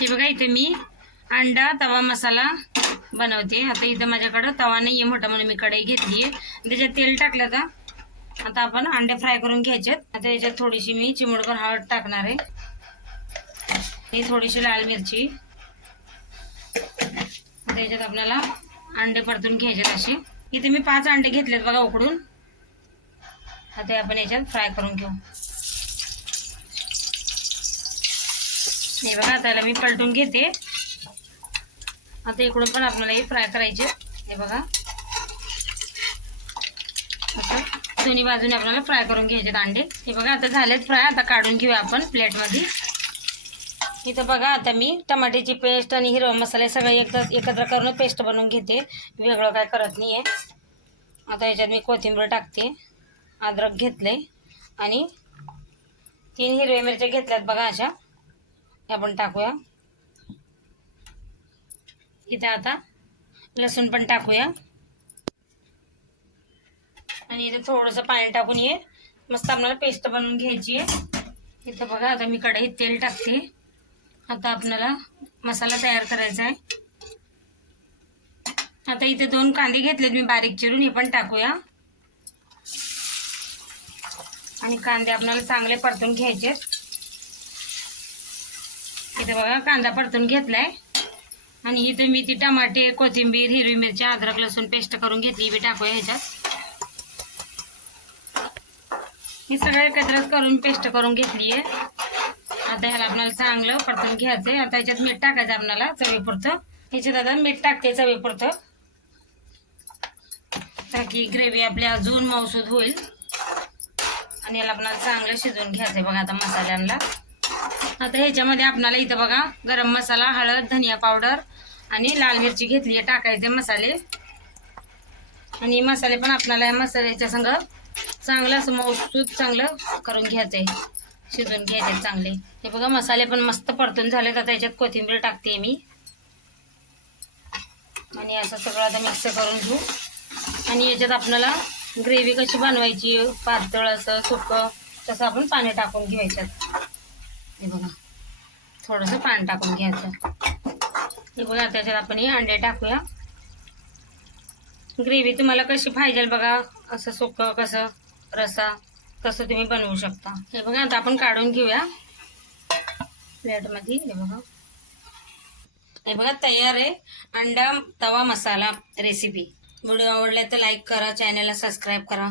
हे बघा इथे मी अंडा तवा मसाला बनवते। आता इथं माझ्याकडं तवा नाही आहे मोठा म्हणून मी कढई घेतली आहे, त्याच्यात तेल टाकलं आता आपण अंडे फ्राय करून घ्यायचे। आता याच्यात थोडीशी मी चिमूटभर हळद टाकणार आहे, ही थोडीशी लाल मिरची। आता याच्यात आपल्याला अंडे परतून घ्यायचे असे। इथे मी 5 अंडे घेतलेत बघा उकडून। आता आपण याच्यात फ्राय करून घेऊ। हे बघा त्याला मी पलटून घेते। आता इकडून पण आपल्याला हे फ्राय करायचे। हे बघा असं दोन्ही बाजूने आपल्याला फ्राय करून घ्यायचे अंडे। हे बघा आता झालेत फ्राय। आता काढून घेऊया आपण प्लेटमध्ये। इथं बघा आता मी टमाट्याची पेस्ट आणि हिरवा मसाला सगळे एकत्र करून पेस्ट बनवून घेते, वेगळं काय करत नाही आहे। आता याच्यात मी कोथिंबीर टाकते, अद्रक घेतले आणि 3 हिरव्या मिरच्या घेतल्यात बघा अशा, आपण टाकूया। इथं आता लसूण पण टाकूया आणि इथे थोडंसं पाणी टाकून ये मस्त आपल्याला पेस्ट बनवून घ्यायची आहे। इथं बघा आता मी कढईत तेल टाकते। आता आपल्याला मसाला तयार करायचा आहे। आता इथे 2 कांदे घेतलेत मी बारीक चिरून, हे पण टाकूया आणि कांदे आपल्याला चांगले परतून घ्यायचे। इथे बघा कांदा परतून घेतलाय आणि इथे मी ती टमाटे कोथिंबीर हिरवी मिरची अद्रक लसूण पेस्ट करून घेतली, बी टाकूया ह्याच्यात। हे सगळं एकत्र करून पेस्ट करून घेतली आहे। आता ह्याला आपल्याला चांगलं परतून घ्यायचंय। आता याच्यात मीठ टाकायचं आपल्याला चवीपुरतं। ह्याच्यात आता मीठ टाकते चवीपुरतं, ताकी ग्रेव्ही आपली अजून मऊसूद होईल आणि याला आपल्याला चांगलं शिजवून घ्यायचंय बघा आता मसाल्यांना। आता ह्याच्यामध्ये आपल्याला इथं बघा गरम मसाला, हळद, धनिया पावडर आणि लाल मिरची घेतली आहे टाकायचे मसाले। आणि मसाले पण आपल्याला या मसाल्याच्या संग चांगलं असं मऊसूद चांगलं करून घ्यायचंय, शिजवून घ्यायचे चांगले। हे बघा मसाले पण मस्त परतून झालेत। आता याच्यात कोथिंबीर टाकते मी आणि असं सगळं आता मिक्स करून घेऊ। आणि याच्यात आपल्याला ग्रेव्ही कशी बनवायची, पातळ असं सुकं तसं आपण पाणी टाकून घ्यायचं। हे बघा थोडंसं पाणी टाकून घ्यायचं। हे बघा त्याच्यात आपण हे अंडे टाकूया। ग्रेव्ही तुम्हाला कशी पाहिजे बघा, असं सुकं कसं रसा कसं तुम्ही बनवू शकता। हे बघा आता आपण काढून घेऊया प्लेटमध्ये। हे बघा तयार आहे अंडा तवा मसाला रेसिपी। व्हिडिओ आवडला तर लाईक करा, चॅनलला सबस्क्राईब करा।